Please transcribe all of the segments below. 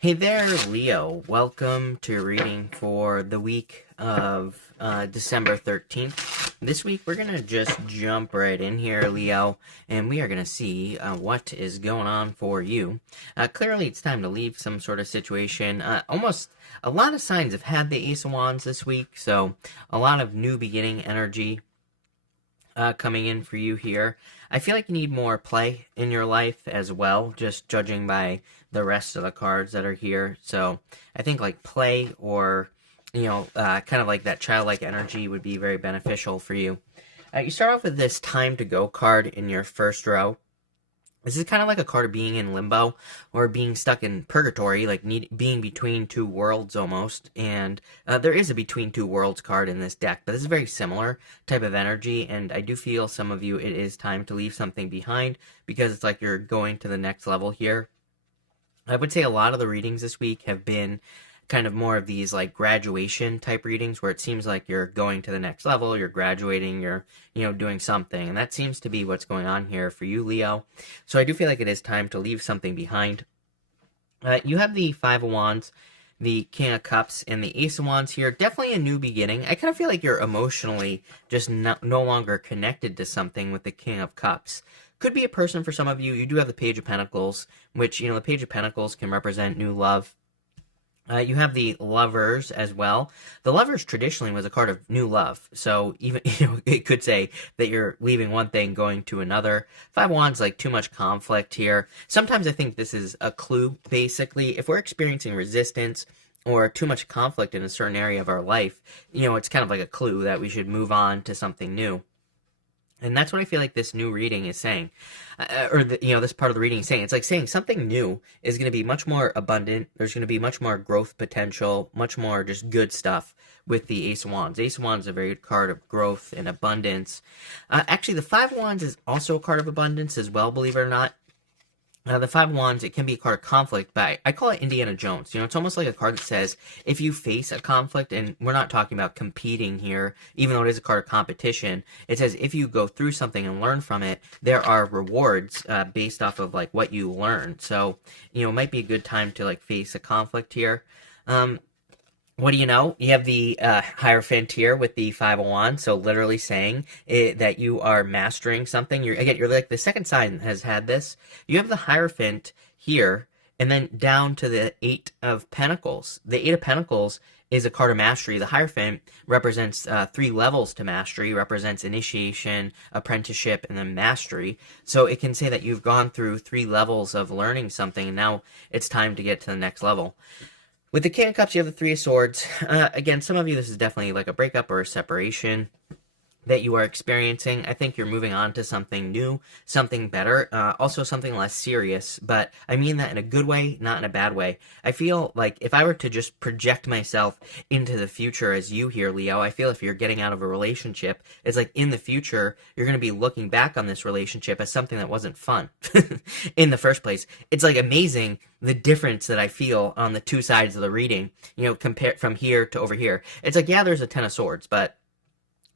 Hey there, Leo. Welcome to your reading for the week of December 13th. This week, we're going to just jump right in here, Leo, and we are going to see what is going on for you. Clearly, it's time to leave some sort of situation. Almost a lot of signs have had the Ace of Wands this week, so a lot of new beginning energy coming in for you here. I feel like you need more play in your life as well, just judging by the rest of the cards that are here. So I think like play or, kind of like that childlike energy would be very beneficial for you. You start off with this time to go card in your first row. This is kind of like a card of being in limbo or being stuck in purgatory, like being between two worlds almost. And there is a between two worlds card in this deck, but this is a very similar type of energy. And I do feel some of you, it is time to leave something behind because it's like you're going to the next level here. I would say a lot of the readings this week have been kind of more of these like graduation type readings where it seems like you're going to the next level, you're graduating, you're, doing something. And that seems to be what's going on here for you, Leo. So I do feel like it is time to leave something behind. You have the Five of Wands, the King of Cups, and the Ace of Wands here. Definitely a new beginning. I kind of feel like you're emotionally just no longer connected to something with the King of Cups. Could be a person for some of you. You do have the Page of Pentacles, which, the Page of Pentacles can represent new love. You have the Lovers as well. The Lovers traditionally was a card of new love. So even, it could say that you're leaving one thing, going to another. Five of Wands, like too much conflict here. Sometimes I think this is a clue, basically. If we're experiencing resistance or too much conflict in a certain area of our life, it's kind of like a clue that we should move on to something new. And that's what I feel like this new reading is saying, this part of the reading is saying. It's like saying something new is going to be much more abundant. There's going to be much more growth potential, much more just good stuff with the Ace of Wands. Ace of Wands is a very good card of growth and abundance. Actually, the Five of Wands is also a card of abundance as well, believe it or not. The Five of Wands, it can be a card of conflict, but I call it Indiana Jones. It's almost like a card that says, if you face a conflict, and we're not talking about competing here, even though it is a card of competition, it says if you go through something and learn from it, there are rewards based off of, like, what you learn. So, it might be a good time to, like, face a conflict here. What do you know? You have the Hierophant here with the Five of Wands, so literally saying that you are mastering something. You're like the second sign has had this. You have the Hierophant here, and then down to the Eight of Pentacles. The Eight of Pentacles is a card of mastery. The Hierophant represents 3 levels to mastery, represents initiation, apprenticeship, and then mastery. So it can say that you've gone through 3 levels of learning something, and now it's time to get to the next level. With the King of Cups, you have the Three of Swords. Again, some of you, this is definitely like a breakup or a separation that you are experiencing. I think you're moving on to something new, something better, also something less serious, but I mean that in a good way, not in a bad way. I feel like if I were to just project myself into the future as you here, Leo, I feel if you're getting out of a relationship, it's like in the future, you're going to be looking back on this relationship as something that wasn't fun in the first place. It's like amazing the difference that I feel on the two sides of the reading, compared from here to over here. It's like, yeah, there's a Ten of Swords, but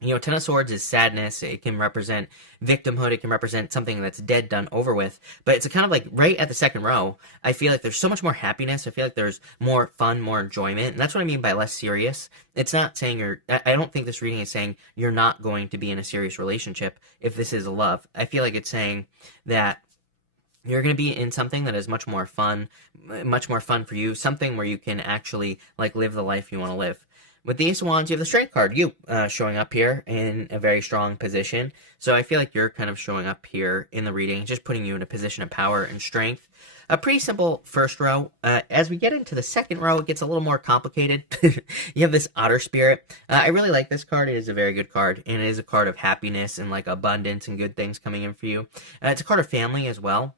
Ten of Swords is sadness. It can represent victimhood. It can represent something that's dead, done, over with. But it's kind of like right at the second row, I feel like there's so much more happiness. I feel like there's more fun, more enjoyment. And that's what I mean by less serious. It's not saying I don't think this reading is saying you're not going to be in a serious relationship if this is a love. I feel like it's saying that you're going to be in something that is much more fun for you. Something where you can actually like live the life you want to live. With the Ace of Wands, you have the Strength card, you showing up here in a very strong position. So I feel like you're kind of showing up here in the reading, just putting you in a position of power and strength. A pretty simple first row. As we get into the second row, it gets a little more complicated. You have this Otter Spirit. I really like this card. It is a very good card, and it is a card of happiness and like abundance and good things coming in for you. It's a card of family as well.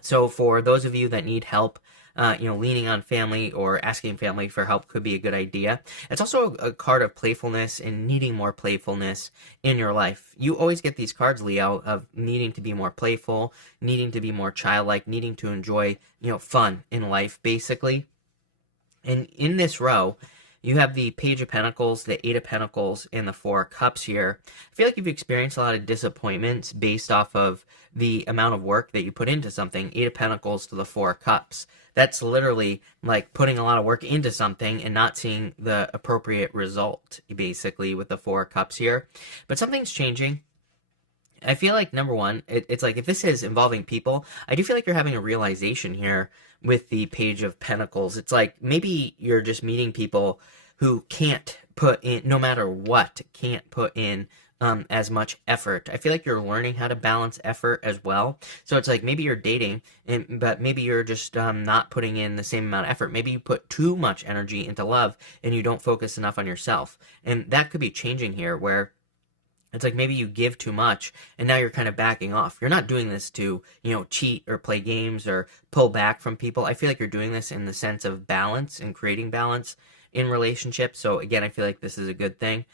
So for those of you that need help, leaning on family or asking family for help could be a good idea. It's also a card of playfulness and needing more playfulness in your life. You always get these cards, Leo, of needing to be more playful, needing to be more childlike, needing to enjoy, fun in life, basically. And in this row, you have the Page of Pentacles, the Eight of Pentacles, and the Four of Cups here. I feel like you've experienced a lot of disappointments based off of the amount of work that you put into something. Eight of Pentacles to the Four of Cups. That's literally like putting a lot of work into something and not seeing the appropriate result, basically, with the Four of Cups here. But something's changing. I feel like, number one, it's like if this is involving people, I do feel like you're having a realization here with the Page of Pentacles. It's like maybe you're just meeting people who can't put in, no matter what, can't put in as much effort. I feel like you're learning how to balance effort as well. So it's like maybe you're dating, but maybe you're just not putting in the same amount of effort. Maybe you put too much energy into love and you don't focus enough on yourself. And that could be changing here, where it's like maybe you give too much and now you're kind of backing off. You're not doing this to, cheat or play games or pull back from people. I feel like you're doing this in the sense of balance and creating balance in relationships. So again, I feel like this is a good thing.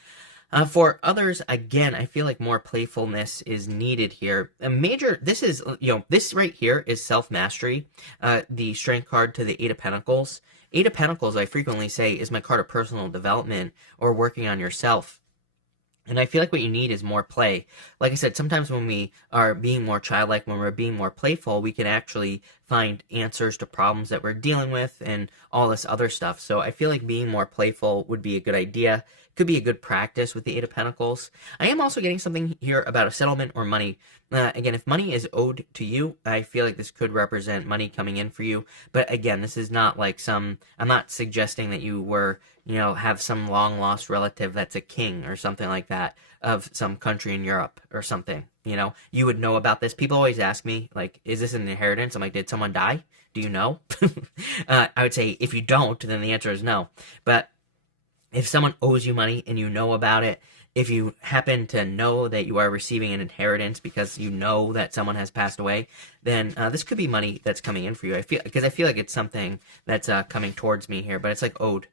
For others, again, I feel like more playfulness is needed here. This right here is self-mastery, the Strength card to the Eight of Pentacles. Eight of Pentacles, I frequently say, is my card of personal development or working on yourself. And I feel like what you need is more play. Like I said, sometimes when we are being more childlike, when we're being more playful, we can actually find answers to problems that we're dealing with and all this other stuff. So I feel like being more playful would be a good idea. Could be a good practice with the Eight of Pentacles. I am also getting something here about a settlement or money. Again, if money is owed to you, I feel like this could represent money coming in for you. But again, this is not like I'm not suggesting that you were, have some long lost relative that's a king or something like that of some country in Europe or something. You would know about this. People always ask me, like, is this an inheritance? I'm like, did someone die? Do you know? I would say if you don't, then the answer is no. But if someone owes you money and you know about it, if you happen to know that you are receiving an inheritance because you know that someone has passed away, then this could be money that's coming in for you. I feel like it's something that's coming towards me here, but it's like owed.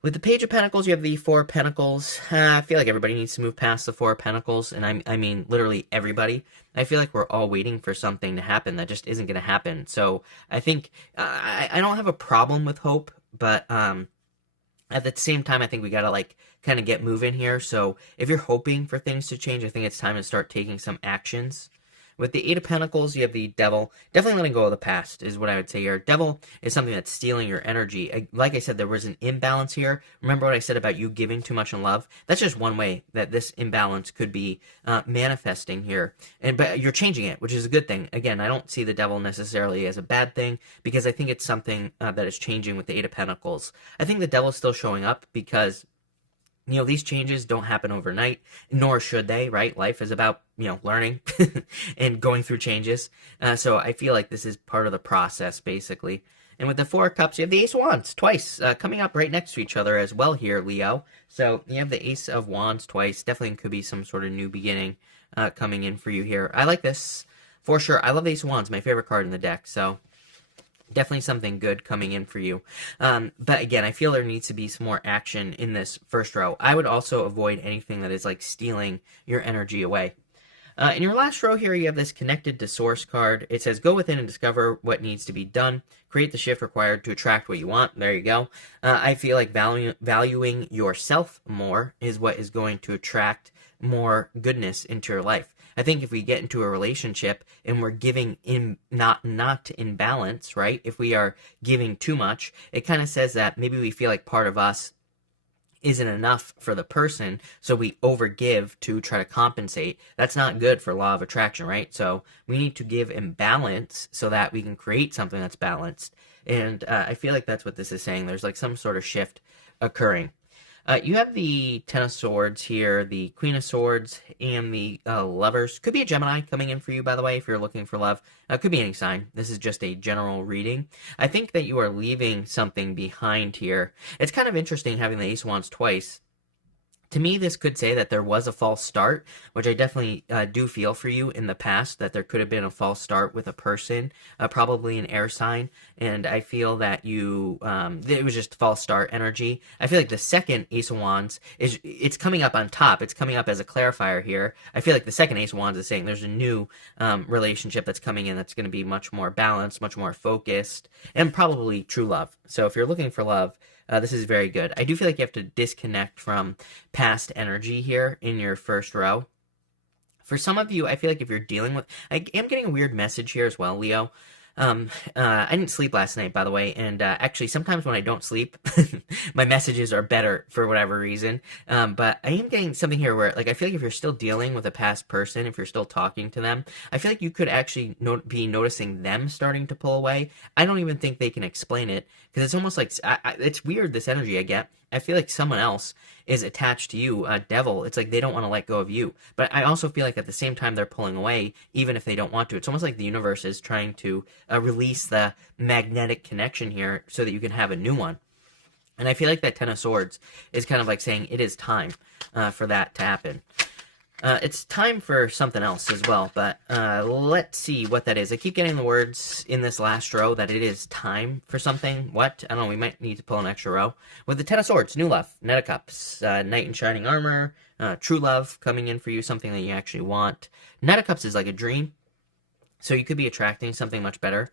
With the Page of Pentacles, you have the Four of Pentacles. I feel like everybody needs to move past the Four of Pentacles, and I mean literally everybody. I feel like we're all waiting for something to happen that just isn't going to happen. So I think I don't have a problem with hope, but at the same time, I think we gotta kind of get moving here. So if you're hoping for things to change, I think it's time to start taking some actions. With the Eight of Pentacles, you have the Devil. Definitely letting go of the past is what I would say here. Devil is something that's stealing your energy. Like I said, there was an imbalance here. Remember what I said about you giving too much in love? That's just one way that this imbalance could be manifesting here. But you're changing it, which is a good thing. Again, I don't see the Devil necessarily as a bad thing because I think it's something that is changing with the Eight of Pentacles. I think the Devil is still showing up because these changes don't happen overnight, nor should they, right? Life is about, learning and going through changes. So I feel like this is part of the process, basically. And with the Four of Cups, you have the Ace of Wands twice, coming up right next to each other as well here, Leo. So you have the Ace of Wands twice. Definitely could be some sort of new beginning coming in for you here. I like this for sure. I love the Ace of Wands, my favorite card in the deck. So definitely something good coming in for you. But again, I feel there needs to be some more action in this first row. I would also avoid anything that is like stealing your energy away. In your last row here, you have this Connected to Source card. It says, go within and discover what needs to be done. Create the shift required to attract what you want. There you go. I feel like valuing yourself more is what is going to attract more goodness into your life. I think if we get into a relationship and we're giving not in balance, right? If we are giving too much, it kind of says that maybe we feel like part of us isn't enough for the person, so we overgive to try to compensate. That's not good for law of attraction, right? So we need to give in balance so that we can create something that's balanced. And I feel like that's what this is saying. There's like some sort of shift occurring. You have the Ten of Swords here, the Queen of Swords, and the Lovers. Could be a Gemini coming in for you, by the way, if you're looking for love. Could be any sign. This is just a general reading. I think that you are leaving something behind here. It's kind of interesting having the Ace of Wands twice. To me, this could say that there was a false start, which I definitely do feel for you in the past, that there could have been a false start with a person, probably an air sign, and I feel that it was just false start energy. I feel like the second Ace of Wands, it's coming up on top. It's coming up as a clarifier here. I feel like the second Ace of Wands is saying there's a new relationship that's coming in that's going to be much more balanced, much more focused, and probably true love. So if you're looking for love, this is very good. I do feel like you have to disconnect from past energy here in your first row For some of you, I feel like if you're dealing with, I am getting a weird message here as well, Leo. I didn't sleep last night, by the way, and actually, sometimes when I don't sleep, my messages are better for whatever reason. But I am getting something here where, like, I feel like if you're still dealing with a past person, if you're still talking to them, I feel like you could actually be noticing them starting to pull away. I don't even think they can explain it, because it's almost like, it's weird, this energy I get. I feel like someone else is attached to you, a devil. It's like they don't want to let go of you. But I also feel like at the same time they're pulling away, even if they don't want to. It's almost like the universe is trying to release the magnetic connection here so that you can have a new one. And I feel like that Ten of Swords is kind of like saying it is time for that to happen. It's time for something else as well, but let's see what that is. I keep getting the words in this last row that it is time for something. What? I don't know, we might need to pull an extra row. With the Ten of Swords, new love, Knight of Cups, Knight in Shining Armor, true love coming in for you, something that you actually want. Knight of Cups is like a dream, so you could be attracting something much better.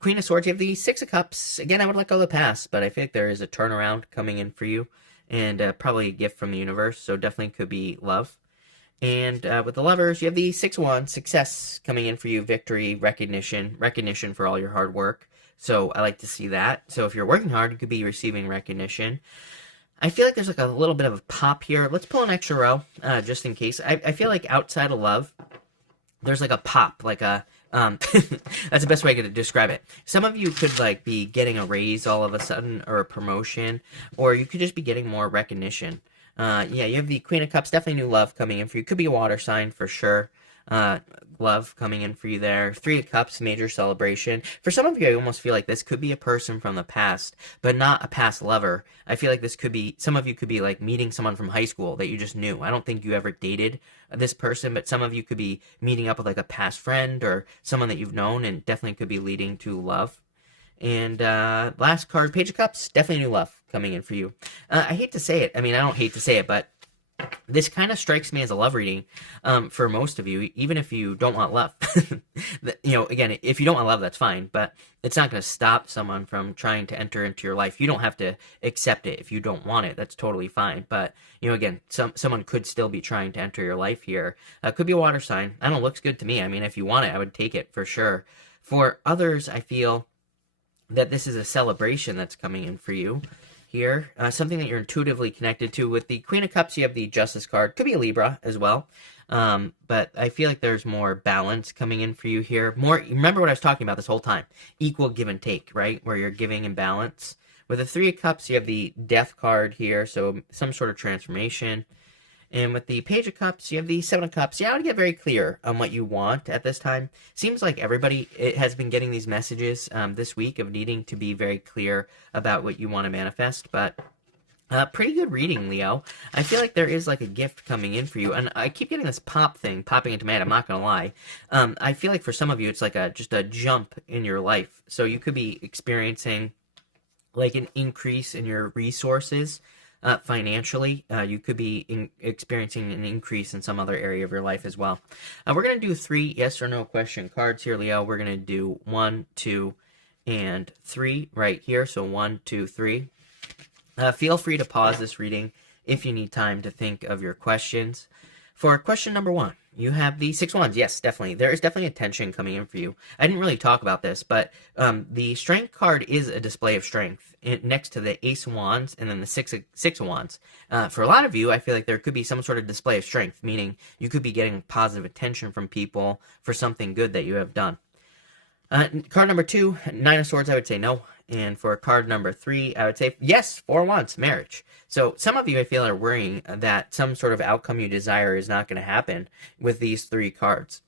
Queen of Swords, you have the Six of Cups. Again, I would let go of the past, but I think there is a turnaround coming in for you, and probably a gift from the universe, so definitely could be love. And with the Lovers, you have the Six of Wands, success coming in for you, victory, recognition for all your hard work. So I like to see that. So if you're working hard, you could be receiving recognition. I feel like there's like a little bit of a pop here. Let's pull an extra row, just in case. I feel like outside of love, there's like a pop, like a, that's the best way to describe it. Some of you could like be getting a raise all of a sudden, or a promotion, or you could just be getting more recognition. Yeah, you have the Queen of Cups, definitely new love coming in for you. Could be a water sign for sure. Love coming in for you there. Three of Cups, major celebration. For some of you, I almost feel like this could be a person from the past, but not a past lover. I feel like this could be, some of you could be like meeting someone from high school that you just knew. I don't think you ever dated this person, but some of you could be meeting up with like a past friend or someone that you've known, and definitely could be leading to love. And last card, Page of Cups, definitely new love coming in for you. I hate to say it. I mean, I don't hate to say it, but this kind of strikes me as a love reading for most of you, even if you don't want love. You know, again, if you don't want love, that's fine, but it's not going to stop someone from trying to enter into your life. You don't have to accept it if you don't want it. That's totally fine. But, you know, again, someone could still be trying to enter your life here. Could be a water sign. I don't know, looks good to me. I mean, if you want it, I would take it for sure. For others, I feel that this is a celebration that's coming in for you here, something that you're intuitively connected to. With the Queen of Cups, you have the Justice card. Could be a Libra as well, but I feel like there's more balance coming in for you here. More, remember what I was talking about this whole time, equal give and take, right, where you're giving in balance. With the Three of Cups, you have the Death card here, so some sort of transformation. And with the Page of Cups, you have the Seven of Cups. Yeah, I would get very clear on what you want at this time. Seems like everybody has been getting these messages this week of needing to be very clear about what you want to manifest. But pretty good reading, Leo. I feel like there is like a gift coming in for you. And I keep getting this pop thing popping into my head. I'm not going to lie. I feel like for some of you, it's like just a jump in your life. So you could be experiencing like an increase in your resources. Financially, you could be experiencing an increase in some other area of your life as well. We're going to do 3 yes or no question cards here, Leo. We're going to do 1, 2, and 3 right here. So 1, 2, 3. Feel free to pause this reading if you need time to think of your questions. For question number 1, you have the Six of Wands. Yes, definitely. There is definitely a tension coming in for you. I didn't really talk about this, but the Strength card is a display of strength next to the Ace of Wands and then the Six of Wands. For a lot of you, I feel like there could be some sort of display of strength, meaning you could be getting positive attention from people for something good that you have done. Card number 2, Nine of Swords, I would say no. And for card number 3, I would say yes, Four of Wands, marriage. So some of you, I feel, are worrying that some sort of outcome you desire is not going to happen with these 3 cards.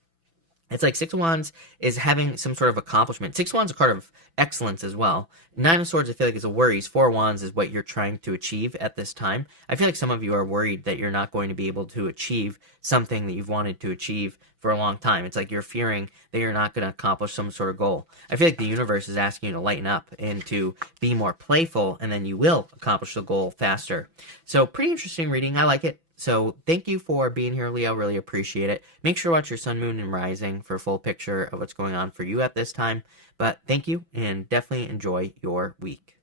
It's like Six of Wands is having some sort of accomplishment. Six of Wands is a card of excellence as well. Nine of Swords, I feel like, is a worries. Four of Wands is what you're trying to achieve at this time. I feel like some of you are worried that you're not going to be able to achieve something that you've wanted to achieve for a long time. It's like you're fearing that you're not going to accomplish some sort of goal. I feel like the universe is asking you to lighten up and to be more playful, and then you will accomplish the goal faster. So pretty interesting reading. I like it. So thank you for being here, Leo. Really appreciate it. Make sure to watch your sun, moon, and rising for a full picture of what's going on for you at this time. But thank you, and definitely enjoy your week.